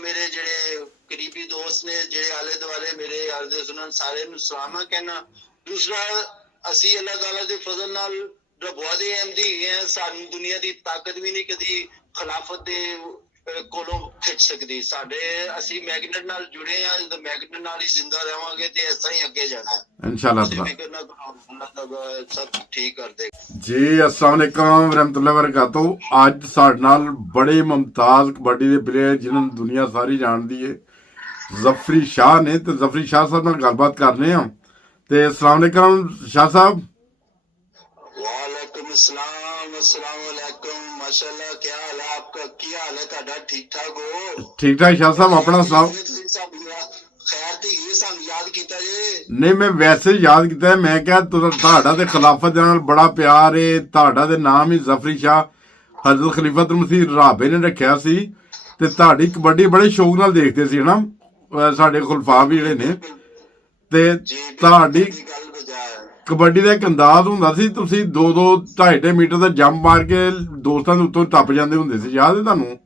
मेरे जेड़े करीबी दोस्त ने जेड़े आले दुआले मेरे यार दोस्त उन्होंने सारे नूं सलाम कहना। दूसरा असी अल्लाह ताला दे फजल नाल रबुआ दे अहमदी हैं, सानू दुनिया दी ताकत भी नहीं कदी खिलाफत दे कोलों खिंच सकदी। साडे असी मैगनेट नाल जुड़े हैं, तो मैगनेट नाल ही जिंदा रहांगे ते ऐसा ही अगे जाना है इंशाल्लाह उसदी ताला। फिक्र ना करो, अल्लाह ताला सब ठीक कर दे जी अस्सलाम वालेकुम रहमतुल्लाह वबरकातुहू। अज साडे नाल बड़े मुमताज कबड्डी दे प्लेयर जिन्होंने दुनिया सारी जानती है जफरी शाह ने, तो जफरी शाह साहब नाल गलबात करने हैं। तो अस्सलाम वालेकुम शाह साहब। वालेकुम अस्सलाम, अस्सलाम वालेकुम, माशाल्लाह। क्या हाल है आपका? क्या हाल है ਤੁਹਾਡਾ? ठीक ठाक हो? ठीक ठाक शाह साहब अपना सुनाओ। खैर ते ये सानू याद कीता जे? नहीं मैं वैसे ही याद किया, मैं क्या ਤੁਹਾਡਾ ਤੇ खिलाफत ਦੇ ਨਾਲ बड़ा प्यार है, ਤੁਹਾਡਾ ਦੇ नाम ही जफरी शाह हजरत खलीफत मसीह राबे ने रखिया सी, ਤੇ ਤੁਹਾਡੀ ਕਬੱਡੀ ਬੜੇ ਸ਼ੌਕ ਨਾਲ ਦੇਖਦੇ ਸੀ ਨਾ ਸਾਡੇ ਖੁਲਫਾ ਵੀ ਜਿਹੜੇ ਨੇ। ਤੇ ਤੁਹਾਡੀ ਕਬੱਡੀ ਦਾ ਇੱਕ ਅੰਦਾਜ਼ ਹੁੰਦਾ ਸੀ, ਤੁਸੀਂ 2-2 2.5 ਮੀਟਰ ਦਾ ਜੰਪ ਮਾਰ ਕੇ ਦੋਸਤਾਂ ਦੇ ਉੱਤੋਂ ਟੱਪ ਜਾਂਦੇ ਹੁੰਦੇ ਸੀ, ਯਾਦ ਹੈ ਤੁਹਾਨੂੰ?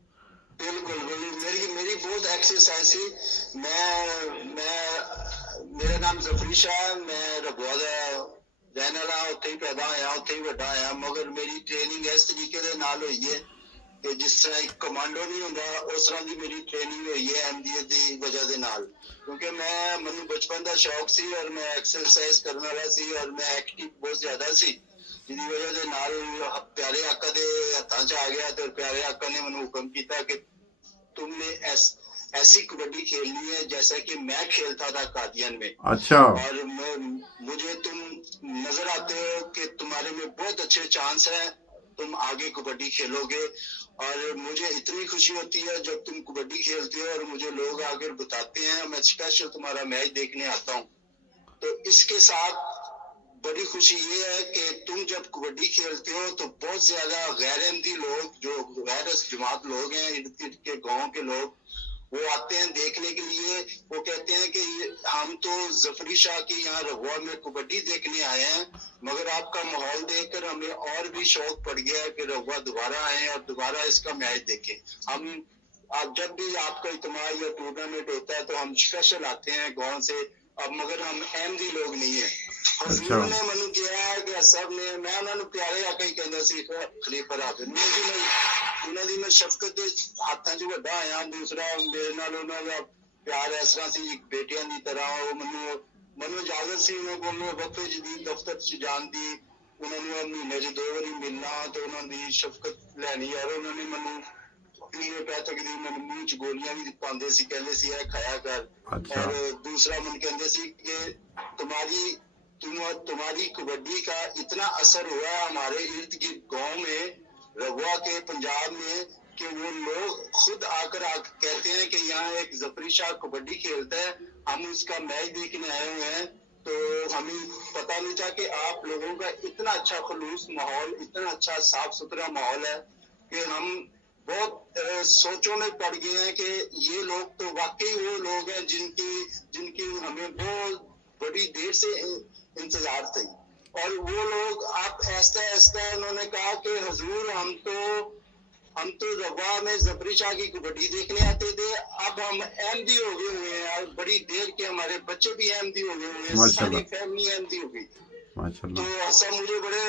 बिल्कुल मेरी बहुत एक्सरसाइज सी। मेरा नाम जफरी शाह है, मैं रबुआ दा रहने वाला, उत्थे ही पैदा होया, उत्थे ही वड्डा होया। मगर मेरी ट्रेनिंग इस तरीके दे नाल होई है कि जिस तरह एक कमांडो नहीं हुंदा उस तरह की मेरी ट्रेनिंग हुई है एमडीए दी वजह दे नाल। क्योंकि मैनू बचपन का शौक सी और मैं एक्सरसाइज करने वाला सी और मैं एक्टिव बहुत ज्यादा सी, जिहदी वजह दे नाल प्यारे आका दे हत्थां च आ गया। तो प्यारे आका ने मैनू हुक्म किया कि तुमने ऐसी कबड्डी खेलनी है जैसा कि मैं खेलता था कादियान में। अच्छा। और मुझे तुम नजर आते हो कि तुम्हारे में बहुत अच्छे चांस है, तुम आगे कबड्डी खेलोगे। और मुझे इतनी खुशी होती है जब तुम कबड्डी खेलते हो और मुझे लोग आगे बताते हैं मैं स्पेशल तुम्हारा मैच देखने आता हूँ। तो इसके साथ बड़ी खुशी ये है कि तुम जब कबड्डी खेलते हो तो बहुत ज्यादा गैर अहमदी लोग, जो गैर जमात लोग हैं, इर्द गिर्द के गाँव के लोग, वो आते हैं देखने के लिए। वो कहते हैं कि हम तो जफरी शाह की यहाँ रहुआ में कबड्डी देखने आए हैं, मगर आपका माहौल देखकर हमें और भी शौक पड़ गया है कि रहुआ दोबारा आए और दोबारा इसका मैच देखें। हम आप जब भी आपका इज्तिमा या टूर्नामेंट होता है तो हम स्पेशल आते हैं गाँव से। अब मगर हम अहमदी लोग नहीं है। हजूर ने मनु किया कि सब ने, मैं उन्होंने प्यारे आके ही कहना सी खलीफा राबे उन्होंने दी मैं शफकत हाथों च वड्डा आया। दूसरा मेरे नाल उन्हों दा प्यार इस तरह सी बेटियां की तरह। मनु इजाजत सी उन्होंने वक्फे जदीद दफ्तर च जान दी, उन्होंने महीने च 2 बारी मिलना तो उन्होंने शफकत लैनी। और उन्होंने मनु होम्योपैथिक दी मैनू मूंह च गोलियां भी पांदे सी, कहंदे सी ए खाया कर। अच्छा। और दूसरा मन कहंदे सी कि तुम्हारी कबड्डी का इतना असर हुआ है हमारे इर्द गिर्द गाँव में, रबुआ के पंजाब में, कि वो लोग खुद आकर कहते हैं कि यहाँ एक जफरी शाह कबड्डी खेलता है, हम उसका मैच देखने आए हुए हैं। तो हमें पता नहीं था कि आप लोगों का इतना अच्छा खलूस माहौल, इतना अच्छा साफ सुथरा माहौल है कि हम बहुत सोचों में पड़ गए हैं कि ये लोग तो वाकई वो लोग हैं जिनकी हमें बहुत बड़ी देर से इंतजार थी। और वो लोग आप ऐसा उन्होंने कहा कि हजूर हम तो रबा में जफरी शाह की कबड्डी देखने आते थे, अब हम अहमदी हो गए हुए हैं और बड़ी देर के हमारे बच्चे भी अहमदी हो गए हुए हैं, सारी फैमिली अहमदी हो गई। तो ऐसा मुझे बड़े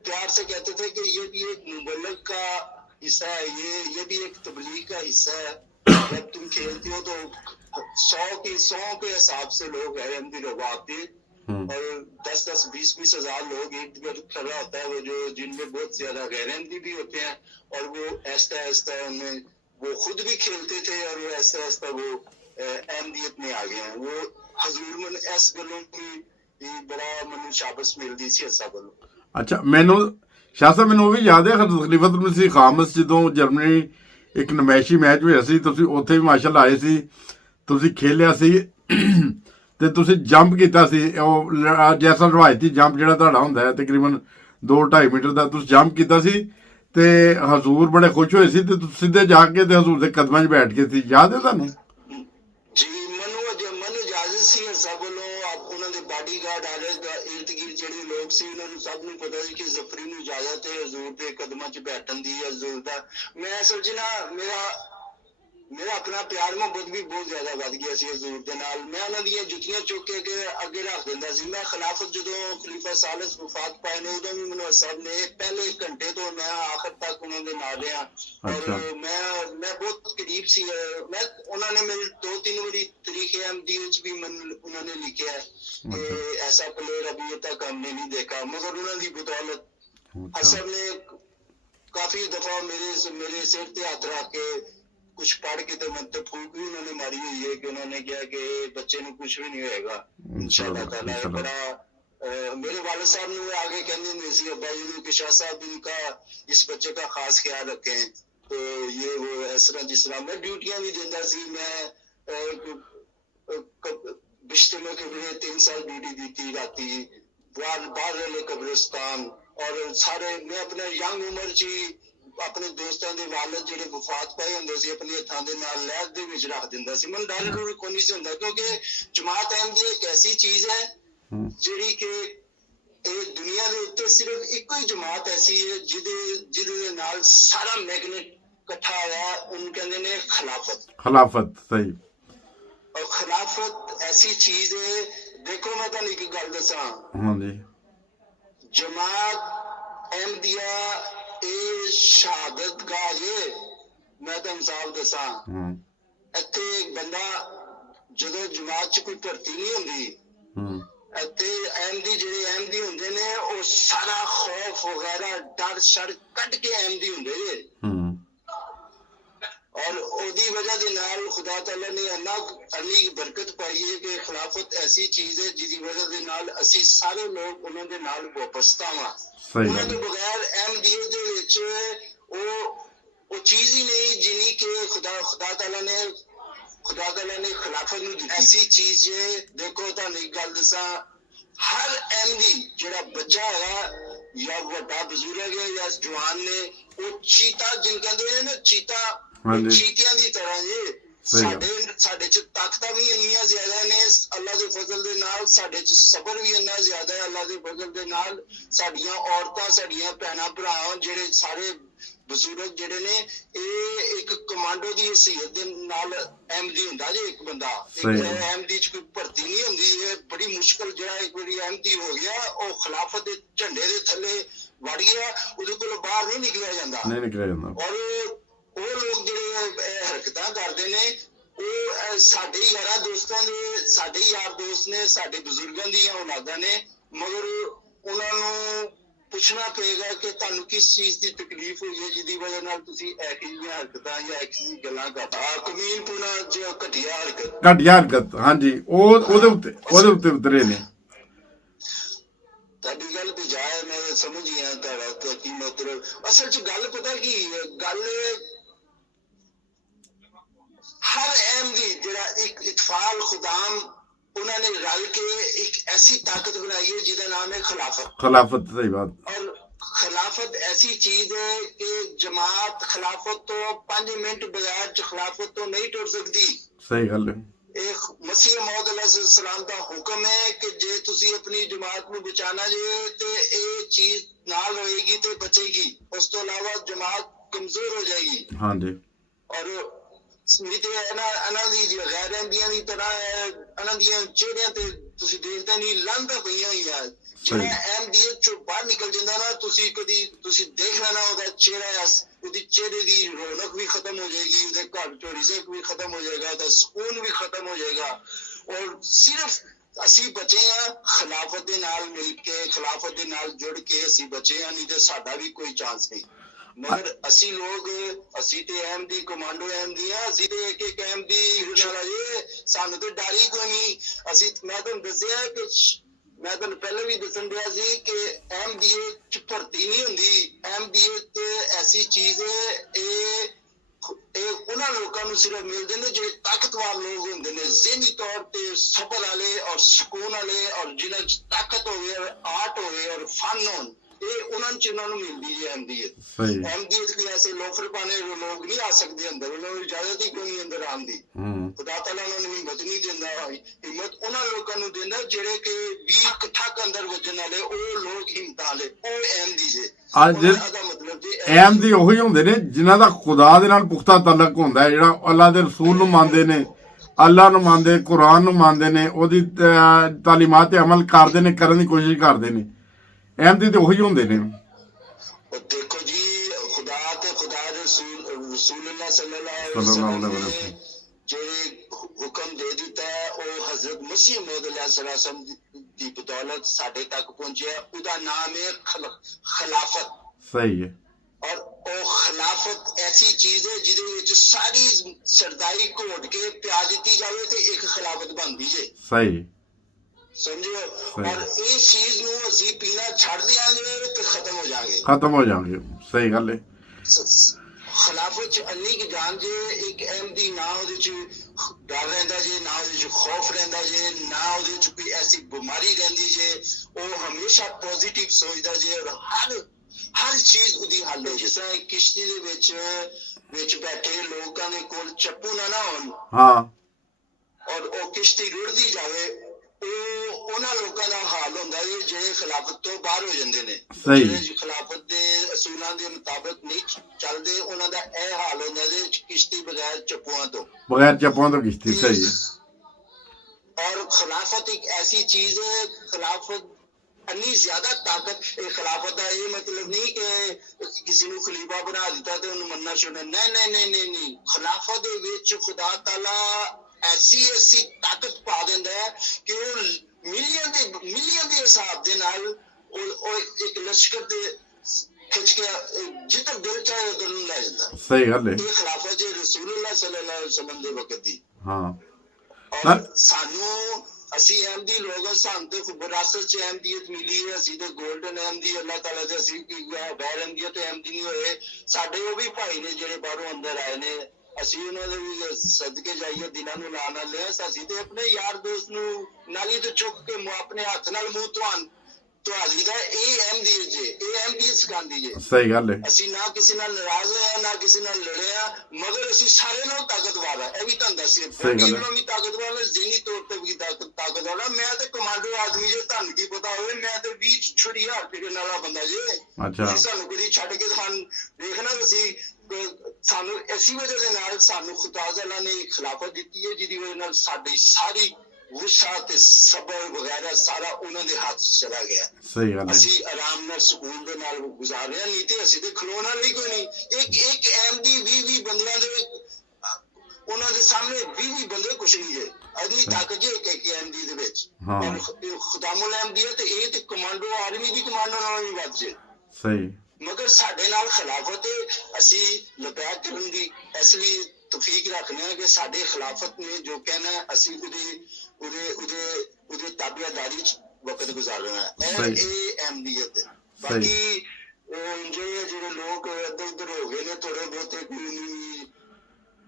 प्यार से कहते थे कि ये भी एक मुबल्लग का हिस्सा है, ये भी एक तबलीग का हिस्सा है। जब तुम खेलते हो तो 100 के हिसाब से लोग अहमदी लोग आते और 10-10, 20-20 हजार लोग इर्द गिर्द खड़ा होता है, वो जो जिनमें बहुत ज्यादा गैर अहमदी भी होते हैं। और वो ऐसा उनमें वो खुद भी खेलते थे और वो ऐसा वो अहमदियत में आ गए हैं। वो हजूर मन इस गलों की बड़ा मन शाबाश मिलती सी ऐसा बोलो। अच्छा मैनू शाह साहब मैनू भी याद है हजरत खलीफत मसीह खामस ਜਦੋਂ ਜਰਮਨੀ ਇੱਕ ਨਮਾਇਸ਼ੀ ਮੈਚ ਹੋਇਆ ਸੀ, ਤੁਸੀਂ ਉੱਥੇ ਵੀ ਮਾਸ਼ਾਅੱਲਾ ਆਏ ਸੀ, ਤੁਸੀਂ ਖੇਲਿਆ ਸੀ ਤੇ ਤੁਸੀਂ ਜੰਪ ਕੀਤਾ ਸੀ, ਉਹ ਜੈਸਾ ਰਵਾਇਤੀ ਜੰਪ ਜਿਹੜਾ ਤੁਹਾਡਾ ਹੁੰਦਾ ਹੈ ਤਕਰੀਬਨ 2-2.5 ਮੀਟਰ ਦਾ, ਤੁਸੀਂ ਜੰਪ ਕੀਤਾ ਸੀ ਤੇ ਹਜ਼ੂਰ ਬੜੇ ਖੁਸ਼ ਹੋਏ ਸੀ ਤੇ ਤੁਸੀਂ ਸਿੱਧੇ ਜਾ ਕੇ ਤੇ ਹਜ਼ੂਰ ਦੇ ਕਦਮਾਂ 'ਚ ਬੈਠ ਗਏ ਸੀ, ਯਾਦ ਹੈ ਤੁਹਾਨੂੰ? जी मनु इजाजत सी सब वालों उन्होंने दे बाडीगार्ड आले इर्द गिर्द जेडे लोग सी उन्होंने सब नूं पता सी कि जफरी नूं इजाजत है हजूर दे कदमां च बैठण दी। हजूर दा मैं समझना मेरा मेरा अपना प्यार मुहब्बत भी बहुत ज्यादा वध गया सी हजूर दे नाल। मैं उन्हां दी जुतियां चुक के अगे रख दिंदा सी। मैं खिलाफत जदों खलीफा सालिस वफात पाए ने उदों भी मैनूं साहब ने पहले घंटे तो मैं आखिर तक उन्हां दे नाल रहा। अच्छा। और मैं बहुत करीब सी। मैं उन्होंने मेरी 2-3 बारी तारीख अहमदी विच भी उन्होंने लिखा है कि ऐसा प्लेयर अभी तक हमने नहीं देखा, मगर उन्हां दी बदौलत असर ने काफी दफा मेरे सिर ते हाथ रख के कुछ पढ़ के तो मन तो फूक भी उन्होंने मारी हुई है कि उन्होंने कहा कि बच्चे को कुछ भी नहीं होएगा इंशाअल्लाह ताला। बड़ा मेरे वालिद साहब ने आगे कहते नहीं सी अब्बा जी कि शाह साहब इनका इस बच्चे का खास ख्याल रखें। तो ये वो इस तरह जिस तरह मैं ड्यूटियां भी देता सी। मैं बिश्ते में कब्रे 3 साल ड्यूटी दी थी राती बाहर वाले कब्रिस्तान। और सारे मैं अपने यंग उम्र च अपने दोस्तों के वालिद जिहड़े वफात पाए होंदे सी अपने हत्थां दे नाल लैब दे विच रख दिंदा सी। मैं डर डर कोई नहीं सी हुंदा क्योंकि जमात अहमदी एक ऐसी चीज है जिहड़ी कि दुनिया दे उत्ते सिर्फ एक ही जमात ऐसी है जिहदे नाल सारा मैग्नेट इकट्ठा होया। उन कहंदे ने खिलाफत। सही। और खिलाफत ऐसी चीज है। देखो मैं तुहानू एक गल दसां। हां जी। जमात अहमदिया ए शहादत गाह जे। मैं तुहानू साफ दसां इत्थे एक बंदा जदों जमात च कोई भर्ती नहीं हुंदी इत्थे अहमदी जिहड़े अहमदी हुंदे ने ओ सारा खौफ वगैरह डर शर कट के अहमदी हुंदे जे। और ओदी वजह दे नाल खुदा ताला ने अल्लाह बरकत पाई है कि खिलाफत ऐसी चीज है जिसकी वजह दे नाल असी सारे लोग उन्हां दे नाल वाबस्ता हां। उन्हां दे बगैर अहमदियत दे विच ओ चीज ही नहीं जिनी के खुदा ताला ने खिलाफत नूं दी। ऐसी चीज है। देखो तुहानू एक गल दसां हर अहमदी जिहड़ा बच्चा है या वड्डा बुजुर्ग है या जवान ने ओ चीता जिन कहंदे ने ना चीता चीटियां दी तरह जे साडे च ताकतां भी इन्नियां ज्यादा ने अल्लाह दे फजल दे नाल। साडे च सबर भी इन्ना ज्यादा है अल्लाह दे फजल दे नाल। साडियां औरतां साडियां भैणां भरा जेड़े सारे बुजुर्ग जेड़े ने एक कमांडो दी हैसियत दे नाल अहमदी हुंदा जे। एक बंदा अहमदी च कोई भर्ती नहीं हुंदी है। बड़ी मुश्किल जेड़ा एक बारी अहमदी हो गया ओ खिलाफत दे झंडे दे थल्ले वड़ गया उहदे कोल बाहर नहीं निकलिया जांदा। और वो लोग जिहड़े हरकतां करदे ने वो साडे यारां दोस्तां दे साडे यार दोस्त ने साडे बुजुर्गां दी औलादां ने। मगर उन्हां नूं पुछना पेगा कि तुहानू किस चीज की तकलीफ हुई है जिहदी वजह नाल तुसीं ऐसी हरकतां या ऐसी गल्लां करदा। कमीनपुना जो घटिया हरकत हां जी ओदे उत्ते उतरे ने। तुहाडी गल ते जाए मैं समझ गया तुहाडा तो की मतलब। असल च गल पता की गल हर अहमदी जिहड़ा एक इतफाल खुदाम उन्होंने रल के एक ऐसी ताकत बनाई है जिसका नाम है खिलाफत। सही बात। और खिलाफत ऐसी चीज है कि जमात खिलाफत तो 5 मिनट बगैर खिलाफत तो नहीं टुर सकती। सही गल है। एक मसीह मौद अलैहिस्सलाम का हुक्म है कि जे तुसी अपनी जमात नूं बचाना जे ते ये चीज नाल होएगी ते बचेगी। उस तो अलावा जमात कमजोर हो जाएगी। हाँ जी। और गैर अहमदियां दी तरह इन्हां दियां चेहरियां ते तुसीं देखदे नहीं लांदा पईयां होईयां। जिहड़ा अहमदियत चों बाहर निकल जांदा ना तुसीं देख लेना ओहदा चेहरा ओहदी चेहरे दी रौनक भी खत्म हो जाएगी ओहदे घर चों रिज़्क भी खत्म हो जाएगा ओहदा सुकून भी खत्म हो जाएगा। और सिर्फ असी बचे हैं खिलाफत दे नाल मिल के खिलाफत दे नाल जुड़ के असी बचे हैं। नहीं तो साडा भी कोई चांस नहीं। मगर असी लोग असी ते अहमदी कमांडो अहमदी हैं। असी ते एक अहमदी सानू तो डर ही कोई नहीं। असी मैं तुहानू दस्सिया कि मैं तुहानू पहले भी दसन दिया सी कि अहमदियत च भर्ती नहीं हुंदी। अहमदियत ऐसी चीज है उन्हां लोकां नूं सिर्फ मिलदे ने जिहड़े ताकतवर लोग हुंदे ने ज़हनी तौर ते सबर वाले और सुकून वाले और जिन्हां च ताकत होवे और आर्ट होवे और फन होन उन्हां च इन्हां नूं मिलदी है अहमदियत। अहमदियत कोई ऐसे लोफर पाने लोग नहीं आ सकते अंदर। उन्हां नूं इजाजत ही कोई नहीं अंदर आउण दी। ਖੁਦਾ ਤਾਲਾ ਉਹਨਾਂ ਨੂੰ ਹਿੰਮਤ ਨਹੀਂ ਦਿੰਦਾ, ਹਿੰਮਤ ਉਹਨਾਂ ਲੋਕਾਂ ਨੂੰ ਦਿੰਦਾ ਜਿਹੜੇ ਕਿ 20 ਠੱਕ ਅੰਦਰ ਵੱਜਣ ਵਾਲੇ, ਉਹ ਲੋਕ ਹਿੰਮਤ ਵਾਲੇ, ਉਹ ਅਹਿਮਦੀ ਜੇ। ਅੱਜ ਉਹਦਾ ਮਤਲਬ ਜੇ ਅਹਿਮਦੀ ਉਹੀ ਹੁੰਦੇ ਨੇ ਜਿਨ੍ਹਾਂ ਦਾ ਖੁਦਾ ਦੇ ਨਾਲ ਪੁਖਤਾ ਤਾਲੁਕ ਹੁੰਦਾ ਹੈ, ਜਿਹੜਾ ਅੱਲਾ ਦੇ ਰਸੂਲ ਨੂੰ ਮੰਨਦੇ ਨੇ, ਅੱਲਾ ਨੂੰ ਮੰਨਦੇ, ਕੁਰਾਨ ਨੂੰ ਮੰਨਦੇ ਨੇ, ਉਹਦੀ ਤਾਲੀਮਾਤ ਤੇ ਅਮਲ ਕਰਦੇ ਨੇ, ਕਰਨ ਦੀ ਕੋਸ਼ਿਸ਼ ਕਰਦੇ ਨੇ। ਅਹਿਮਦੀ ਤੇ ਉਹੀ ਹੁੰਦੇ ਨੇ। ਦੇਖੋ ਜੀ, ਖੁਦਾ ਤੇ ਖੁਦਾ ਦੇ ਰਸੂਲullah ਸੱਲੱਲਾਹੁ सल्लल्लाहु अलैहि अलैहि वसल्लम वसल्लम जो हुक्म दे दिता है, वो हजरत मसीह मौद ਦੀ ਬਦੌਲਤ ਸਾਡੇ ਤੱਕ ਪਹੁੰਚਿਆ। ਉਹਦਾ ਨਾਮ ਹੈ ਖਿਲਾਫਤ। ਸਹੀ ਹੈ। ਔਰ ਉਹ ਖਿਲਾਫਤ ਐਸੀ ਚੀਜ਼ ਹੈ ਜਿਹਦੇ ਵਿੱਚ ਸਾਰੀ ਸਰਦਾਰੀ ਘੋਟ ਕੇ ਪਿਆ ਦਿੱਤੀ ਜਾਵੇ ਤੇ ਇੱਕ ਖਿਲਾਫਤ ਬਣਦੀ ਜੇ। ਸਹੀ ਸਮਝੋ। ਔਰ ਇਸ ਚੀਜ਼ ਨੂੰ ਅਸੀਂ ਪੀਣਾ ਛੱਡ ਦਿਆਂਗੇ ਤੇ ਖਤਮ ਹੋ ਜਾਵਾਂਗੇ, ਖਤਮ ਹੋ ਜਾਵਾਂਗੇ। ਸਹੀ ਗੱਲ ਹੈ। ਖਿਲਾਫਤ ਚ ਅੰਨੀ ਕੀ ਜਾਨ ਜੇ, ਇੱਕ ਅਹਿਮਦੀ ਨਾ ਉਹਦੇ ਚ ਡਰ ਰਹਿੰਦਾ ਜੇ, ਨਾ ਉਹਦੇ ਚ ਖੌਫ ਰਹਿੰਦਾ ਜੇ, ਨਾ ਉਹਦੇ ਚ ਕੋਈ ਐਸੀ ਬਿਮਾਰੀ ਰਹਿੰਦੀ ਜੇ। ਉਹ ਹਮੇਸ਼ਾ ਪੋਜ਼ਿਟਿਵ ਸੋਚਦਾ ਜੇ ਔਰ ਹਰ ਚੀਜ਼ ਉਹਦੀ ਹੱਲ ਹੋ। ਜਿਸ ਤਰ੍ਹਾਂ ਕਿਸ਼ਤੀ ਦੇ ਵਿੱਚ ਬੈਠੇ ਲੋਕਾਂ ਦੇ ਕੋਲ ਚੱਪੂ ਨਾ ਹੋਣ, ਹਾਂ, ਔਰ ਉਹ ਕਿਸ਼ਤੀ ਰੁੜਦੀ ਜਾਵੇ, ਉਹ ਉਹਨਾਂ ਲੋਕਾਂ ਦਾ ਹਾਲ ਹੁੰਦਾ ਹੈ ਜਿਹੜੇ ਖਿਲਾਫਤ ਤੋਂ ਬਾਹਰ ਹੋ ਜਾਂਦੇ ਨੇ। ਜਿਹੜੇ ਖਿਲਾਫਤ ਦੇ ਅਸੂਲਾਂ ਦੇ ਮੁਤਾਬਕ ਨਹੀਂ ਚੱਲਦੇ, ਉਹਨਾਂ ਦਾ ਇਹ ਹਾਲ ਹੁੰਦਾ ਹੈ ਕਿਸ਼ਤੀ ਬਗੈਰ ਚੱਪੂਆਂ ਤੋਂ ਕਿਸ਼ਤੀ। ਸਹੀ ਹੈ। ਔਰ ਖਿਲਾਫਤ ਇੱਕ ਐਸੀ ਚੀਜ਼ ਹੈ, ਖਿਲਾਫਤ ਇੰਨੀ ਜ਼ਿਆਦਾ ਤਾਕਤ। ਇਹ ਖਿਲਾਫਤ ਦਾ ਇਹ ਮਤਲਬ ਨਹੀਂ ਕਿ ਕਿਸੇ ਨੂੰ ਖਲੀਫਾ ਬਣਾ ਦਿੱਤਾ ਤੇ ਉਹਨੂੰ ਮੰਨਣਾ ਛੱਡਣਾ। ਨਹੀਂ। ਖਿਲਾਫਤ ਦੇ ਵਿੱਚ ਖੁਦਾ ਤਾਲਾ ਐਸੀ ਤਾਕਤ ਪਾ ਦਿੰਦਾ ਹੈ ਕਿ ਉਹ ਮਿਲੀਅਨ ਦੇ ਹਿਸਾਬ ਦੇ ਨਾਲ ਉਹ ਇੱਕ ਲਸ਼ਕਰ ਦੇ ਖਿੱਚ ਕੇ ਜਿੱਧਰ ਦਿਲ ਚਾਹੇ ਉਧਰ ਨੂੰ ਲੈ ਜਾਂਦਾ। ਸਹੀ ਗੱਲ ਹੈ। ਇਹ ਖਿਲਾਫਤ ਜੇ ਰਸੂਲullah ਸੱਲੱਲਾਹੁ ਅਲੈਹਿ ਵਸੱਲਮ ਦੇ ਵਕਤ ਦੀ। ਹਾਂ। ਔਰ ਸਾਨੂੰ, ਅਸੀਂ ਅਹਿਮਦੀ ਲੋਕ, ਸਾਨੂੰ ਤੇ ਵਿਰਾਸਤ ਚ ਅਹਿਮਦੀਅਤ ਮਿਲੀ ਹੈ। ਅਸੀਂ ਤੇ ਗੋਲਡਨ ਅਹਿਮਦੀ ਅੱਲਾਹ ਤਾਲਾ ਦੇ, ਅਸੀਂ ਗੈਰ ਅਹਿਮਦੀਅਤ ਤੇ ਅਹਿਮਦੀ ਨਹੀਂ ਹੋਏ। ਸਾਡੇ ਉਹ ਵੀ ਭਾਈ ਨੇ ਜਿਹੜੇ ਬਾਹਰੋਂ ਅੰਦਰ ਆਏ ਨੇ, ਅਸੀਂ ਉਹਨਾਂ ਦੇ ਵੀ ਸਦਕੇ ਜਾਈਏ, ਦਿਲਾਂ ਨੂੰ ਲਾ ਨਾਲ ਲਿਆ। ਅਸੀਂ ਤੇ ਆਪਣੇ ਯਾਰ ਦੋਸਤ ਨੂੰ ਨਾਲੀ ਤੋਂ ਚੁੱਕ ਕੇ ਆਪਣੇ ਹੱਥ ਨਾਲ ਮੂੰਹ ਧਵਾ ਦੀਦਾ। ਇਹ ਅਹਿਮਦੀਅਤ ਜੇ, ਇਹ ਅਹਿਮਦੀਅਤ ਸਿਖਾਉਂਦੀ ਜੇ। ਸਹੀ ਗੱਲ ਹੈ। ਅਸੀਂ ਨਾ ਕਿਸੇ ਨਾਲ ਨਾਰਾਜ਼ ਹੋਇਆ, ਨਾ ਕਿਸੇ ਨਾਲ ਲੜਿਆ, ਮਗਰ ਅਸੀਂ ਸਾਰੇ ਨਾਲ ਤਾਕਤਵਾਰ ਆ। ਇਹ ਵੀ ਤੁਹਾਨੂੰ ਦੱਸਿਆ, ਵੀ ਤਾਕਤਵਾਰ, ਜ਼ਿਹਨੀ ਤੌਰ ਤੇ ਵੀ ਤਾਕਤਵਾਰ। ਮੈਂ ਤੇ ਕਮਾਂਡੋ ਆਦਮੀ ਜੇ, ਤੁਹਾਨੂੰ ਕੀ ਪਤਾ ਹੋਵੇ, ਮੈਂ ਤੇ 20 ਛੁੜੀਆਂ ਫਿਰਨ ਵਾਲਾ ਬੰਦਾ ਜੇ। ਸਾਨੂੰ ਕਦੀ ਛੱਡ ਕੇ ਦੇਖਣਾ ਤੁਸੀਂ। ਸਾਨੂੰ ਇਸੇ ਵਜ੍ਹਾ ਦੇ ਨਾਲ ਸਾਨੂੰ ਖੁਦਾ ਤਾਲਾ ਨੇ ਖਿਲਾਫਤ ਦਿੱਤੀ ਹੈ, ਜਿਹਦੀ ਵਜ੍ਹਾ ਨਾਲ ਸਾਡੀ ਸਾਰੀ ਗੁੱਸਾ ਤੇ ਸਬਰ ਵਗੈਰਾ ਸਾਰਾ ਉਹਨਾਂ ਦੇ ਹੱਥ ਚਲਾ ਗਿਆ। ਸਹੀ ਗੱਲ ਹੈ। ਅਸੀਂ ਆਰਾਮ ਨਾਲ ਸਕੂਨ ਦੇ ਨਾਲ ਗੁਜ਼ਾਰਿਆ, ਨਹੀਂ ਤੇ ਅਸੀਂ ਤੇ ਖਲੋਣਾ ਨਹੀਂ ਕੋਈ ਨਹੀਂ। ਇੱਕ ਅਹਿਮਦੀ 20 ਬੰਦਿਆਂ ਦੇ, ਉਹਨਾਂ ਦੇ ਸਾਹਮਣੇ 20 ਬੰਦੇ ਕੁਛ ਨਹੀਂ ਜੇ। ਅਗਲੀ ਤਾਕਤ ਜੇ ਇੱਕ ਅਹਿਮਦੀ ਦੇ ਵਿੱਚ। ਖੁਦਾਮੁਲ ਅਹਿਮਦੀਅਤ ਤੇ ਇਹ ਤੇ ਕਮਾਂਡੋ ਆਰਮੀ ਦੀ ਕਮਾਂਡੋ ਨਾਲੋਂ ਵੀ ਵੱਧ ਜੇ। ਸਹੀ। ਮਗਰ ਸਾਡੇ ਨਾਲ ਖਿਲਾਫਤ ਅਸੀਂ ਲਪੈਕ ਕਰਨ ਦੀ ਇਸ ਲਈ ਤੌਫੀਕ ਰੱਖਦੇ ਹਾਂ ਕਿ ਸਾਡੇ ਖਿਲਾਫਤ ਨੇ ਜੋ ਕਹਿਣਾ ਅਸੀਂ ਉਹਦੇ ਤਾਬੇਦਾਰੀ ਚ ਵਕਤ ਗੁਜ਼ਾਰਨਾ ਹੈ। ਇਹ ਅਹਿਮੀਅਤ ਹੈ। ਬਾਕੀ ਜਿਹੜੇ ਲੋਕ ਇੱਧਰ ਉੱਧਰ ਹੋ ਗਏ ਨੇ ਥੋੜੇ ਬਹੁਤੇ,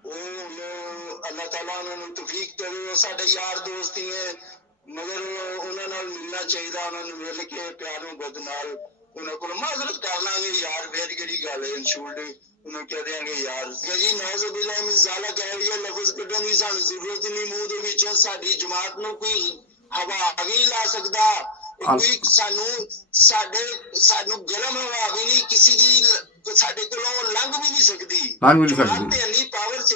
ਉਹ ਅੱਲਾਹ ਤਾਲਾ ਉਹਨਾਂ ਨੂੰ ਤੌਫੀਕ ਦੇਵੇ। ਸਾਡੇ ਯਾਰ ਦੋਸਤ ਹੀ ਹੈ, ਮਗਰ ਉਹਨਾਂ ਨਾਲ ਮਿਲਣਾ ਚਾਹੀਦਾ। ਉਹਨਾਂ ਨੂੰ ਮਿਲ ਕੇ ਪਿਆਰ ਮੁਹੱਬਤ ਨਾਲ ਉਹਨਾਂ ਕੋਲ ਮਾਜ਼ਰਤ ਕਰ ਲਾਂਗੇ ਯਾਰ, ਫੇਰ ਕਿਹੜੀ ਗੱਲ ਹੈ। ਇਨਸ਼ੂਲਡ ਉਹਨੂੰ ਕਹਿ ਦਿਆਂਗੇ ਯਾਰ ਜੀ, ਨੌਜ਼ੁਬਿल्लाह ਮਿਨ ਜ਼ਾਲਿਕ ਕਹਿ ਰਹੀ ਹੈ, ਲਫ਼ਜ਼ ਕੱਢਣ ਦੀ ਸਾਨੂੰ ਜ਼ਰੂਰਤ ਨਹੀਂ ਮੂੰਹ ਦੇ ਵਿੱਚੋਂ। ਸਾਡੀ ਜਮਾਤ ਨੂੰ ਕੋਈ ਹਵਾ ਵੀ ਲਾ ਸਕਦਾ, ਕੋਈ ਸਾਨੂੰ ਗਰਮ ਹਵਾ ਵੀ ਨਹੀਂ, ਕਿਸੇ ਦੀ ਸਾਡੇ ਕੋਲੋਂ ਲੰਘ ਵੀ ਨਹੀਂ ਸਕਦੀ। ਜਮਾਤ ਤੇ ਇੰਨੀ ਪਾਵਰ ਚ।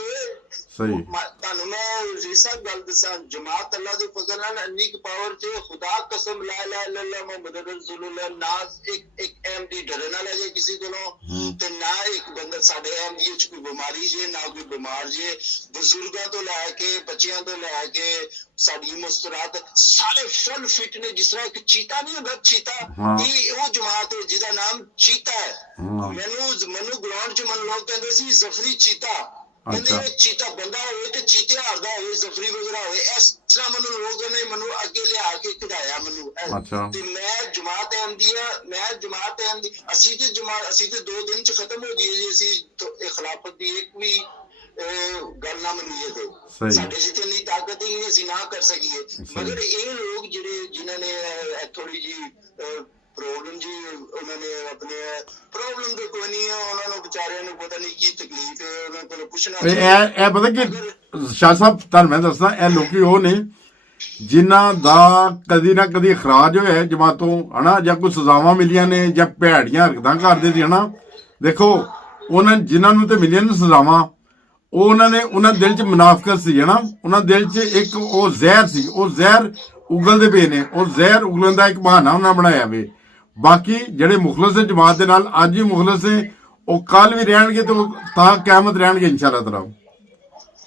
ਤੁਹਾਨੂੰ ਮੈਂ ਰੀਸਾ ਗੱਲ ਦੱਸਾਂ, ਜਮਾਤ ਅੱਲਾ ਦੇ ਫਜ਼ਲ ਨਾਲ ਇੰਨੀ ਕੁ ਪਾਵਰ ਚ, ਖੁਦਾ ਕਸਮ ਲਾ ਇਲਾਹਾ ਇल्लल्लाह ਮੁਹੰਮਦ ਰਸੂਲullah, ਨਾ ਇੱਕ ਅਹਿਮਦੀ ਡਰਨ ਵਾਲਾ ਜੇ ਕਿਸੇ ਕੋਲੋਂ, ਤੇ ਨਾ ਇੱਕ ਬੰਦਾ ਸਾਡੇ ਅਹਿਮਦੀ ਚ ਕੋਈ ਬਿਮਾਰੀ ਜੇ, ਨਾ ਕੋਈ ਬਿਮਾਰ ਜੇ। ਬਜ਼ੁਰਗਾਂ ਤੋਂ ਲੈ ਕੇ ਬੱਚਿਆਂ ਤੋਂ ਲੈ ਕੇ ਸਾਡੀ ਮੁਸਤਰਾਤ ਸਾਰੇ ਫੁੱਲ ਫਿਟ ਨੇ। ਜਿਸ ਤਰ੍ਹਾਂ ਇੱਕ ਚੀਤਾ ਨਹੀਂ ਹੁੰਦਾ, ਚੀਤਾ, ਇਹ ਉਹ ਜਮਾਤ ਹੈ ਜਿਹਦਾ ਨਾਮ ਚੀਤਾ ਹੈ। ਮੈਨੂੰ ਗਰਾਊਂਡ ਚ ਲੋਕ ਕਹਿੰਦੇ ਸੀ ਜ਼ਫਰੀ ਚੀਤਾ, ਕਹਿੰਦੇ ਚੀਤਾ ਬੰਦਾ ਹੋਵੇ ਤੇ ਚੀਤੇ ਹਾਰਦਾ ਹੋਵੇ, ਜ਼ਫਰੀ ਵਗੈਰਾ ਹੋਵੇ। ਇਸ ਤਰ੍ਹਾਂ ਲੋਕਾਂ ਨੇ ਮੈਨੂੰ ਅੱਗੇ ਲਿਆ ਕੇ ਖਿਡਾਇਆ ਮੈਨੂੰ। ਤੇ ਮੈਂ ਜਮਾਤ ਅਹਿਮਦੀ, ਅਸੀਂ ਤੇ 2 ਦਿਨ ਚ ਖਤਮ ਹੋ ਜਾਈਏ ਜੀ। ਅਸੀਂ ਖਿਲਾਫਤ ਦੀ ਇੱਕ ਵੀ ਗੱਲ ਨਾ ਮੰਨੀਏ ਤੇ ਸਾਡੇ ਚ ਇੰਨੀ ਤਾਕਤ ਹੀ ਅਸੀਂ ਨਾ ਕਰ ਸਕੀਏ। ਮਗਰ ਇਹ ਲੋਕ ਜਿਹੜੇ ਜਿਨ੍ਹਾਂ ਨੇ ਥੋੜੀ ਜਿਹੀ ਪ੍ਰੋਬਲਮ ਜੀ ਉਹਨਾਂ ਨੇ ਆਪਣੇ ਪ੍ਰੋਬਲਮ ਤੇ ਕੋਈ ਨਹੀਂ ਹੈ, ਉਹਨਾਂ ਨੂੰ ਵਿਚਾਰਿਆਂ ਨੂੰ ਪਤਾ ਨਹੀਂ ਕੀ ਤਕਲੀਫ ਹੈ, ਉਹਨਾਂ ਕੋਲੋਂ ਪੁੱਛਣਾ ਇਹ ਪਤਾ ਕਿ ਸ਼ਾਹ ਸਾਹਿਬ ਤੁਹਾਨੂੰ ਮੈਂ ਦੱਸਦਾ, ਇਹ ਲੋਕੀ ਉਹ ਨੇ ਜਿਨ੍ਹਾਂ ਦਾ ਕਦੀ ਨਾ ਕਦੀ ਅਖਰਾਜ ਹੋਇਆ ਜਮਾਤੋਂ ਹਨਾ, ਜਾਂ ਕੋਈ ਸਜ਼ਾਵਾਂ ਮਿਲੀਆਂ ਨੇ ਜਾਂ ਭੈੜੀਆਂ ਹਰਕਤਾਂ ਕਰਦੇ ਸੀ ਹਨਾ। ਦੇਖੋ ਉਹਨਾਂ ਜਿਨ੍ਹਾਂ ਨੂੰ ਤੇ ਮਿਲੀਆਂ ਨੇ ਸਜ਼ਾਵਾਂ, ਉਹ ਉਹਨਾਂ ਦਿਲ 'ਚ ਮੁਨਾਫਕਤ ਸੀ ਹਨਾ, ਉਹਨਾਂ ਦਿਲ 'ਚ ਇੱਕ ਉਹ ਜ਼ਹਿਰ ਸੀ, ਉਹ ਜ਼ਹਿਰ ਉਗਲਦੇ ਪਏ ਨੇ, ਉਹ ਜ਼ਹਿਰ ਉਗਲਣ ਦਾ ਇੱਕ ਬਹਾਨਾ ਉਹਨਾਂ ਬਣਾਇਆ ਵੇ। ਬਾਕੀ ਜਿਹੜੇ ਮੁਖਲਸ ਨੇ ਜਮਾਤ ਦੇ ਨਾਲ, ਅੱਜ ਵੀ ਮੁਖਲਸ ਨੇ, ਉਹ ਕੱਲ ਵੀ ਰਹਿਣਗੇ ਤੇ ਤਾਂ ਕਿਆਮਤ ਰਹਿਣਗੇ ਇਨਸ਼ਾਅੱਲਾ ਤਾਲਾ।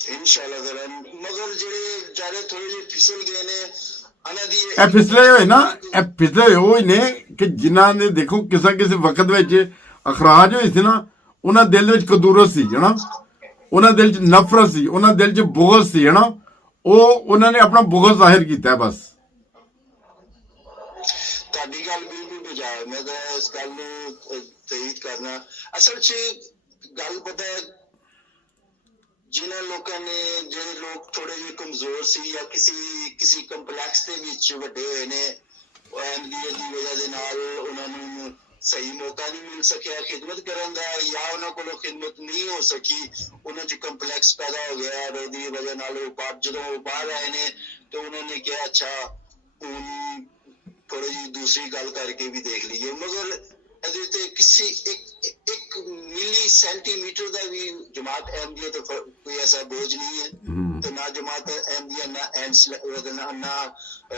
ਇਨਸ਼ਾਅੱਲਾ ਤਾਲਾ। ਮਗਰ ਜਿਹੜੇ ਵਿਚਾਰੇ ਥੋੜੇ ਜਿਹੇ ਫਿਸਲ ਗਏ ਨੇ, ਇਹਨਾਂ ਦੀ ਇਹ ਫਿਸਲੇ ਹੋਏ ਨਾ, ਇਹ ਫਿਸਲੇ ਹੋਏ ਉਹ ਹੀ ਨੇ ਕਿ ਜਿਨ੍ਹਾਂ ਨੇ ਦੇਖੋ ਕਿਸੇ ਵਕਤ ਵਿੱਚ ਅਖਰਾਜ ਹੋਏ ਸੀ ਨਾ, ਉਹਨਾਂ ਦਿਲ ਵਿੱਚ ਕਦੂਰਤ ਸੀ ਹਨਾ, ਉਹਨਾਂ ਦਿਲ 'ਚ ਨਫ਼ਰਤ ਸੀ, ਉਹਨਾਂ ਦਿਲ 'ਚ ਬੁਗਜ਼ ਸੀ ਹਨਾ, ਉਹਨਾਂ ਨੇ ਆਪਣਾ ਬੁਗਜ਼ ਜ਼ਾਹਿਰ ਕੀਤਾ ਬਸ। ਤੁਹਾਡੀ ਗੱਲ ਬਿਲਕੁਲ ਬਜਾਏ, ਮੈਂ ਤਾਂ ਇਸ ਗੱਲ ਨੂੰ ਤਇਦ ਕਰਨਾ। ਅਸਲ 'ਚ ਗੱਲ ਪਤਾ ਹੈ, ਜਿਨ੍ਹਾਂ ਲੋਕਾਂ ਨੇ, ਜਿਹੜੇ ਲੋਕ ਥੋੜੇ ਜਿਹੇ ਕਮਜ਼ੋਰ ਸੀ ਜਾਂ ਕਿਸੇ ਕੰਪਲੈਕਸ ਦੇ ਵਿੱਚ ਵੱਡੇ ਹੋਏ ਨੇ, ਅਹਿਮੀਅਤ ਦੀ ਵਜ੍ਹਾ ਦੇ ਨਾਲ ਉਹਨਾਂ ਨੂੰ ਸਹੀ ਮੌਕਾ ਨਹੀਂ ਮਿਲ ਸਕਿਆ ਖਿਦਮਤ ਕਰਨ ਦਾ, ਜਾਂ ਉਹਨਾਂ ਕੋਲੋਂ ਖਿਦਮਤ ਨਹੀਂ ਹੋ ਸਕੀ, ਉਹਨਾਂ 'ਚ ਕੰਪਲੈਕਸ ਪੈਦਾ ਹੋ ਗਿਆ, ਉਹਦੀ ਵਜ੍ਹਾ ਨਾਲ ਜਦੋਂ ਉਹ ਬਾਹਰ ਆਏ ਨੇ ਤੇ ਉਹਨਾਂ ਨੇ ਕਿਹਾ ਅੱਛਾ ਹੁਣ ਥੋੜੀ ਜਿਹੀ ਦੂਸਰੀ ਗੱਲ ਕਰਕੇ ਵੀ ਦੇਖ ਲਈਏ। ਮਗਰ ਇਹਦੇ ਤੇ ਕਿਸੇ ਇੱਕ ਮਿਲੀ ਸੈਂਟੀਮੀਟਰ ਦਾ ਵੀ ਜਮਾਤ ਅਹਿਮਦੀਆ ਤੇ ਕੋਈ ਐਸਾ ਬੋਝ ਨਹੀਂ ਹੈ, ਤੇ ਨਾ ਜਮਾਤ ਅਹਿਮਦੀਆ ਨਾ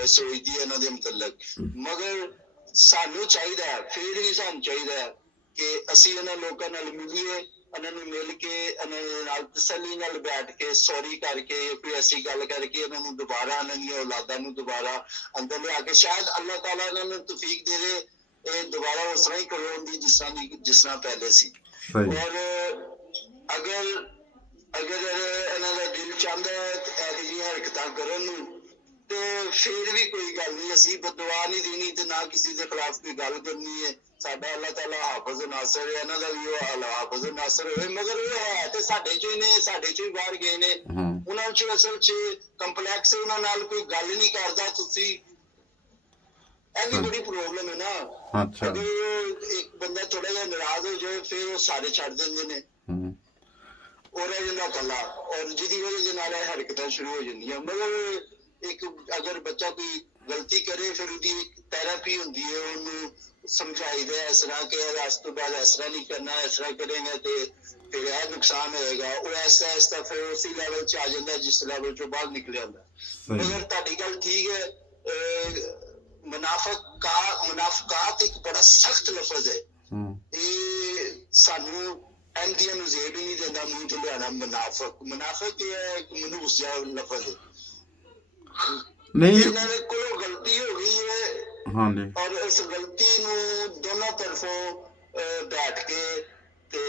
ਸੋਚਦੀ ਹੈ ਇਹਨਾਂ ਦੇ ਮੁਤਲਕ। ਮਗਰ ਸਾਨੂੰ ਚਾਹੀਦਾ, ਫਿਰ ਵੀ ਸਾਨੂੰ ਚਾਹੀਦਾ ਕਿ ਅਸੀਂ ਇਹਨਾਂ ਲੋਕਾਂ ਨਾਲ ਮਿਲੀਏ, ਇਹਨਾਂ ਨੂੰ ਮਿਲ ਕੇ ਇਹਨਾਂ ਦੇ ਨਾਲ ਤਸੱਲੀ ਨਾਲ ਬੈਠ ਕੇ ਸੌਰੀ ਕਰਕੇ ਕੋਈ ਐਸੀ ਗੱਲ ਕਰਕੇ ਇਹਨਾਂ ਨੂੰ ਦੁਬਾਰਾ, ਇਹਨਾਂ ਦੀਆਂ ਔਲਾਦਾਂ ਨੂੰ ਦੁਬਾਰਾ ਅੰਦਰ ਲਿਆ ਕੇ ਸ਼ਾਇਦ ਅੱਲਾਹ ਤਾਲਾ ਇਹਨਾਂ ਨੂੰ ਤੌਫੀਕ ਦੇ ਦੇ ਇਹ ਦੁਬਾਰਾ ਉਸ ਤਰ੍ਹਾਂ ਹੀ ਕਰਵਾਉਣ ਦੀ ਜਿਸ ਤਰ੍ਹਾਂ ਪਹਿਲੇ ਸੀ। ਔਰ ਅਗਰ ਇਹਨਾਂ ਦਾ ਦਿਲ ਚਾਹੁੰਦਾ ਹੈ ਇਹੋ ਜਿਹੀਆਂ ਹਰਕਤਾਂ ਕਰਨ ਨੂੰ, ਤੇ ਫਿਰ ਵੀ ਕੋਈ ਗੱਲ ਨਹੀਂ, ਅਸੀਂ ਬਦਦੁਆ ਨਹੀਂ ਦੇਣੀ ਤੇ ਨਾ ਕਿਸੇ ਦੇ ਖਿਲਾਫ ਕੋਈ ਗੱਲ ਕਰਨੀ ਹੈ। ਸਾਡਾ ਅੱਲਾਹ ਤਾਲਾ ਹਾਫਿਜ਼ ਨਾਸਰ ਹੈ, ਇਹਨਾਂ ਦਾ ਵੀ ਉਹ ਹਾਫਿਜ਼ ਨਾਸਰ ਹੋਵੇ। ਮਗਰ ਉਹ ਹੈ ਤੇ ਸਾਡੇ ਚੋਂ ਹੀ ਨੇ, ਸਾਡੇ ਚੋਂ ਹੀ ਬਾਹਰ ਗਏ ਨੇ, ਉਹਨਾਂ ਚ ਅਸਲ ਚ ਕੰਪਲੈਕਸ ਉਹਨਾਂ ਨਾਲ ਕੋਈ ਗੱਲ ਨਹੀਂ ਕਰਦਾ। ਤੁਸੀਂ ਇਹ ਵੀ ਬੜੀ ਪ੍ਰੋਬਲਮ ਹੈ ਨਾ। ਅਗਰ ਇੱਕ ਬੰਦਾ ਥੋੜਾ ਜਿਹਾ ਨਾਰਾਜ਼ ਹੋ ਜਾਏ ਫਿਰ ਉਹ ਸਾਰੇ ਛੱਡ ਦਿੰਦੇ ਨੇ, ਉਹ ਰਹਿ ਜਾਂਦਾ ਇਕੱਲਾ, ਔਰ ਜਿਹਦੀ ਵਜ੍ਹਾ ਦੇ ਨਾਲ ਇਹ ਹਰਕਤਾਂ ਸ਼ੁਰੂ ਹੋ ਜਾਂਦੀਆਂ। ਮਗਰ ਇੱਕ ਅਗਰ ਬੱਚਾ ਕੋਈ ਗਲਤੀ ਕਰੇ ਫਿਰ ਉਹਦੀ ਇੱਕ ਥੈਰੇਪੀ ਹੁੰਦੀ ਹੈ, ਉਹਨੂੰ ਸਮਝਾਈਦਾ ਇਸ ਤਰ੍ਹਾਂ ਕਿ ਇਸ ਤੋਂ ਬਾਅਦ ਇਸ ਤਰ੍ਹਾਂ ਨਹੀਂ ਕਰਨਾ, ਇਸ ਤਰ੍ਹਾਂ ਕਰੇਗਾ ਤੇ ਫਿਰ ਇਹ ਨੁਕਸਾਨ ਹੋਏਗਾ। ਉਹ ਐਸਾ ਫਿਰ ਉਸੇ ਲੈਵਲ 'ਚ ਆ ਜਾਂਦਾ ਜਿਸ ਲੈਵਲ 'ਚੋਂ ਬਾਹਰ ਨਿਕਲਿਆ ਹੁੰਦਾ। ਮਗਰ ਤੁਹਾਡੀ ਗੱਲ ਠੀਕ ਹੈ, ਮੁਨਾਫਕਾਤ ਇੱਕ ਬੜਾ ਸਖਤ ਲਫ਼ਜ਼ ਹੈ, ਇਹ ਸਾਨੂੰ ਅਹਿਮਦੀਆ ਨੂੰ ਜ਼ੇਬ ਹੀ ਨਹੀਂ ਦਿੰਦਾ ਮੂੰਹ ਤੋਂ ਲਿਆਣਾ। ਮੁਨਾਫਕ ਇਹ ਹੈ ਇੱਕ ਮਨੂਸ ਜਿਹਾ ਲਫ਼ਜ਼ ਹੈ। ਨਹੀਂ, ਇਹਨਾਂ ਦੇ ਕੋਲੋਂ ਗਲਤੀ ਹੋ ਗਈ ਹੈ ਔਰ ਇਸ ਗਲਤੀ ਨੂੰ ਦੋਨੋਂ ਤਰਫੋਂ ਬੈਠ ਕੇ ਤੇ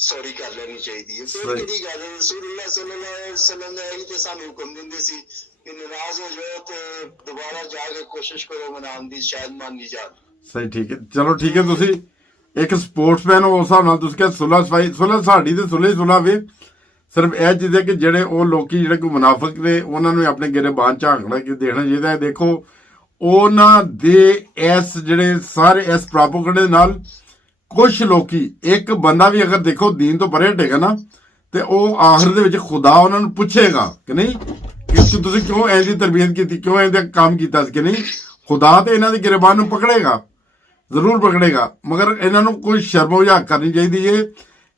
ਸੌਰੀ ਕਰ ਲੈਣੀ ਚਾਹੀਦੀ ਹੈ। ਫਿਰ ਕਿਹੜੀ ਗੱਲ, ਰਸੂਲੁल्लाह सल्लल्लाहु अलैहि वसल्लम ਨੇ ਇਹੀ ਤੇ ਸਾਨੂੰ ਹੁਕਮ ਦਿੰਦੇ ਸੀ ਕਿ ਨਾਰਾਜ਼ ਹੋ ਜਾਓ ਤੇ ਦੁਬਾਰਾ ਜਾ ਕੇ ਕੋਸ਼ਿਸ਼ ਕਰੋ ਮਨਾਉਣ ਦੀ, ਸ਼ਾਇਦ ਮੰਨ ਲਈ ਜਾ। ਸਹੀ, ਠੀਕ ਹੈ, ਚਲੋ ਠੀਕ ਹੈ। ਤੁਸੀਂ ਇੱਕ ਸਪੋਰਟਸਮੈਨ ਉਸ ਹਿਸਾਬ ਨਾਲ ਤੁਸੀਂ ਕਿਹਾ ਸੁਲ੍ਹਾ ਸਾਡੀ ਤੇ ਸੁਲ੍ਹਾ ਵੇ। ਸਿਰਫ ਇਹ ਚੀਜ਼ ਹੈ ਕਿ ਜਿਹੜੇ ਉਹ ਲੋਕੀ ਜਿਹੜੇ ਕੋਈ ਮੁਨਾਫਿਕ ਨੇ ਉਹਨਾਂ ਨੂੰ ਆਪਣੇ ਗਿਰਬਾਨ ਝਾਂਕਣਾ ਕਿ ਦੇਖਣਾ ਚਾਹੀਦਾ ਹੈ। ਦੇਖੋ ਉਹਨਾਂ ਦੇ ਜਿਹੜੇ ਸਾਰੇ ਇਸ ਪ੍ਰੋਪਗੈਂਡੇ ਦੇ ਨਾਲ ਕੁਝ ਲੋਕੀ, ਇੱਕ ਬੰਦਾ ਵੀ ਅਗਰ ਦੇਖੋ ਦੀਨ ਤੋਂ ਪਰੇ ਹਟੇਗਾ ਨਾ ਤੇ ਉਹ ਆਖਰ ਦੇ ਵਿੱਚ ਖੁਦਾ ਉਹਨਾਂ ਨੂੰ ਪੁੱਛੇਗਾ ਕਿ ਨਹੀਂ ਕਿ ਤੁਸੀਂ ਕਿਉਂ ਐਂ ਦੀ ਤਰਬੀਅਤ ਕੀਤੀ, ਕਿਉਂ ਐਂ ਦਾ ਕੰਮ ਕੀਤਾ ਸੀ ਕਿ ਨਹੀਂ। ਖੁਦਾ ਤੇ ਇਹਨਾਂ ਦੀ ਗਿਰਬਾਨ ਨੂੰ ਪਕੜੇਗਾ, ਜ਼ਰੂਰ ਪਕੜੇਗਾ। ਮਗਰ ਇਹਨਾਂ ਨੂੰ ਕੋਈ ਸ਼ਰਮ ਮਜ਼ਾਕ ਕਰਨੀ ਚਾਹੀਦੀ ਹੈ।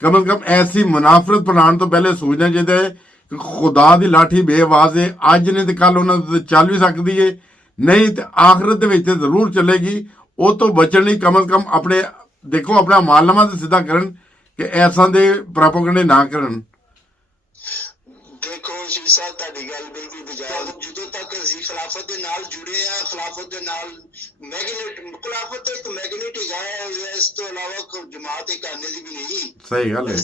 ਕਮ ਅਜ਼ ਕਮ ਐਸੀ ਮੁਨਾਫਰਤ ਬਣਾਉਣ ਤੋਂ ਪਹਿਲੇ ਸੋਚਣਾ ਚਾਹੀਦਾ ਹੈ ਕਿ ਖੁਦਾ ਦੀ ਲਾਠੀ ਬੇਆਵਾਜ਼ ਹੈ, ਅੱਜ ਨਹੀਂ ਤੇ ਕੱਲ ਉਹਨਾਂ ਤੇ ਚੱਲ ਵੀ ਸਕਦੀ ਹੈ, ਨਹੀਂ ਤੇ ਆਖਰਤ ਦੇ ਵਿੱਚ ਜ਼ਰੂਰ ਚੱਲੇਗੀ। ਉਹ ਤੋਂ ਬਚਣ ਲਈ ਕਮ ਅਜ਼ ਕਮ ਆਪਣੇ ਦੇਖੋ ਆਪਣਾ ਮਾਲਨਾਮਾ ਤੇ ਸਿੱਧਾ ਕਰਨ ਕਿ ਐਸਾਂ ਦੇ ਪ੍ਰੋਪਗੈਂਡੇ ਨਾ ਕਰਨ। ਦੇਖੋ ਜੀ ਸਾਹਿਬ ਤੁਹਾਡੀ ਗੱਲ ਬਿਲਕੁਲ ਬਜਾਏ। ਜਦੋਂ ਤੱਕ ਅਸੀਂ ਖਿਲਾਫਤ ਦੇ ਨਾਲ ਜੁੜੇ ਆ, ਖਿਲਾਫਤ ਦੇ ਨਾਲ ਖਿਲਾਫਤ ਇੱਕ ਮੈਗਨੇਟ ਹੈਗਾ, ਇਸ ਤੋਂ ਇਲਾਵਾ ਜਮਾਤ ਇੱਕ ਆਨੇ ਦੀ ਵੀ ਨਹੀਂ। ਸਹੀ ਗੱਲ ਹੈ।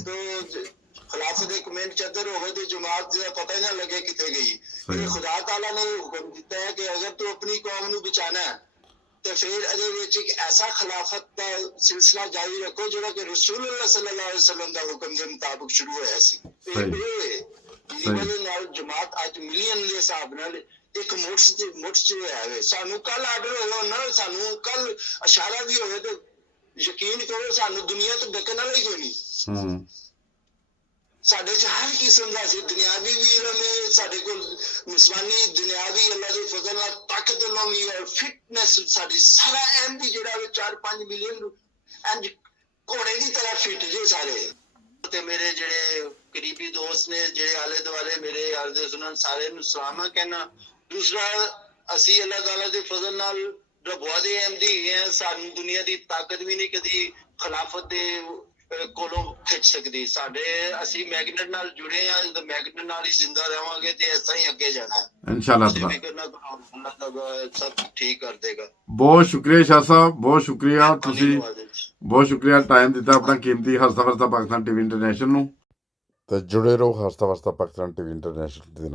ਖਿਲਾਫਤ ਇੱਕ ਮਿੰਟ ਚੱਦਰ ਹੋਵੇ ਤੇ ਜਮਾਤ ਦਾ ਪਤਾ ਹੀ ਨਾ ਲੱਗੇ ਕਿੱਥੇ ਗਈ। ਖੁਦਾ ਤਾਲਾ ਨੇ ਹੁਕਮ ਦਿੱਤਾ ਹੈ ਕਿ ਅਗਰ ਤੂੰ ਆਪਣੀ ਕੌਮ ਨੂੰ ਬਚਾਣਾ ਹੈ ਤੇ ਫਿਰ ਇਹਦੇ ਵਿੱਚ ਇੱਕ ਐਸਾ ਖਿਲਾਫਤ ਦਾ ਸਿਲਸਿਲਾ ਜਾਰੀ ਰੱਖੋ ਜਿਹੜਾ ਕਿ ਰਸੂਲੁल्लाह सल्लल्लाहु अलैहि वसल्लम ਦਾ ਹੁਕਮ ਦੇ ਮੁਤਾਬਕ ਸ਼ੁਰੂ ਹੋਇਆ ਸੀ। ਜਿਹਦੀ ਵਜ੍ਹਾ ਨਾਲ ਜਮਾਤ ਅੱਜ ਮਿਲੀਅਨ ਦੇ ਹਿਸਾਬ ਨਾਲ ਇੱਕ ਮੁੱਠ ਚ ਹੋਇਆ ਵੇ। ਸਾਨੂੰ ਕੱਲ ਆਰਡਰ ਹੋਇਆ ਨਾ, ਸਾਨੂੰ ਕੱਲ ਇਸ਼ਾਰਾ ਵੀ ਹੋਵੇ ਤੇ ਯਕੀਨ ਕਰੋ ਸਾਨੂੰ ਦੁਨੀਆ ਤੋਂ ਡੱਕਣ ਵਾਲਾ ਹੀ ਕੋਈ ਨਹੀਂ। ਸਾਡੇ ਚ ਹਰ ਕਿਸਮ ਦਾ ਸੀ, ਦੁਨਿਆਵੀ ਵੀ ਇਲਮ ਹੈ ਸਾਡੇ ਕੋਲ, ਮੁਸਲਮਾਨੀ ਦੁਨਿਆਵੀ ਅੱਲਾ ਦੇ ਫਜ਼ਲ ਨਾਲ ਤਾਕਤ ਨਾਲ ਵੀ, ਔਰ ਫਿਟਨੈਸ ਸਾਡੀ ਸਾਰਾ ਐਮ ਵੀ ਜਿਹੜਾ 4-5 ਮਿਲੀਅਨ ਇੰਜ ਘੋੜੇ ਦੀ ਤਰ੍ਹਾਂ ਫਿੱਟ ਜੇ ਸਾਰੇ। ਤੇ ਮੇਰੇ ਜਿਹੜੇ ਕਰੀਬੀ ਦੋਸਤ ਨੇ ਜਿਹੜੇ ਆਲੇ ਦੁਆਲੇ ਮੇਰੇ ਯਾਰ ਦੇ ਸੁਣਨ ਸਾਰੇ ਨੂੰ ਸਲਾਮਾ ਕਹਿਣਾ। ਦੂਸਰਾ ਅਸੀਂ ਅੱਲਾਹ ਤਾਲਾ ਦੇ ਫਜ਼ਲ ਨਾਲ ਰਬਵਾ ਦੇ ਅਹਿਮਦੀ ਹੈ, ਸਾਨੂੰ ਦੁਨੀਆ ਦੀ ਤਾਕਤ ਵੀ ਨਹੀਂ ਕਦੀ ਖਿਲਾਫਤ ਦੇ ਕੋਲੋਂ ਖਿੱਚ ਸਕਦੀ। ਸਾਡੇ ਅਸੀਂ ਮੈਗਨੇਟ ਨਾਲ ਜੁੜੇ ਆ, ਜਦੋਂ ਮੈਗਨੇਟ ਨਾਲ ਹੀ ਜ਼ਿੰਦਾ ਰਹਾਂਗੇ ਤੇ ਐਸਾ ਹੀ ਅੱਗੇ ਜਾਣਾ ਹੈ ਇਨਸ਼ਾਅੱਲਾ। ਸਭ ਠੀਕ ਕਰ ਦੇਗਾ। ਬਹੁਤ ਸ਼ੁਕਰੀਆ ਸ਼ਾਹ ਸਾਹਿਬ, ਬਹੁਤ ਸ਼ੁਕਰੀਆ, ਤੁਸੀਂ ਬਹੁਤ ਸ਼ੁਕਰੀਆ ਟਾਈਮ ਦਿੱਤਾ ਆਪਣਾ ਕੀਮਤੀ। ਹਸਤਾ ਵਸਤਾ ਪਾਕਿਸਤਾਨ ਟੀਵੀ ਇੰਟਰਨੈਸ਼ਨਲ ਨੂੰ ਤੇ ਜੁੜੇ ਰਹੋ ਹਸਤਾ ਵਸਤਾ ਪਾਕਿਸਤਾਨ ਟੀਵੀ ਇੰਟਰਨੈਸ਼ਨਲ ਦੇ ਨਾਲ।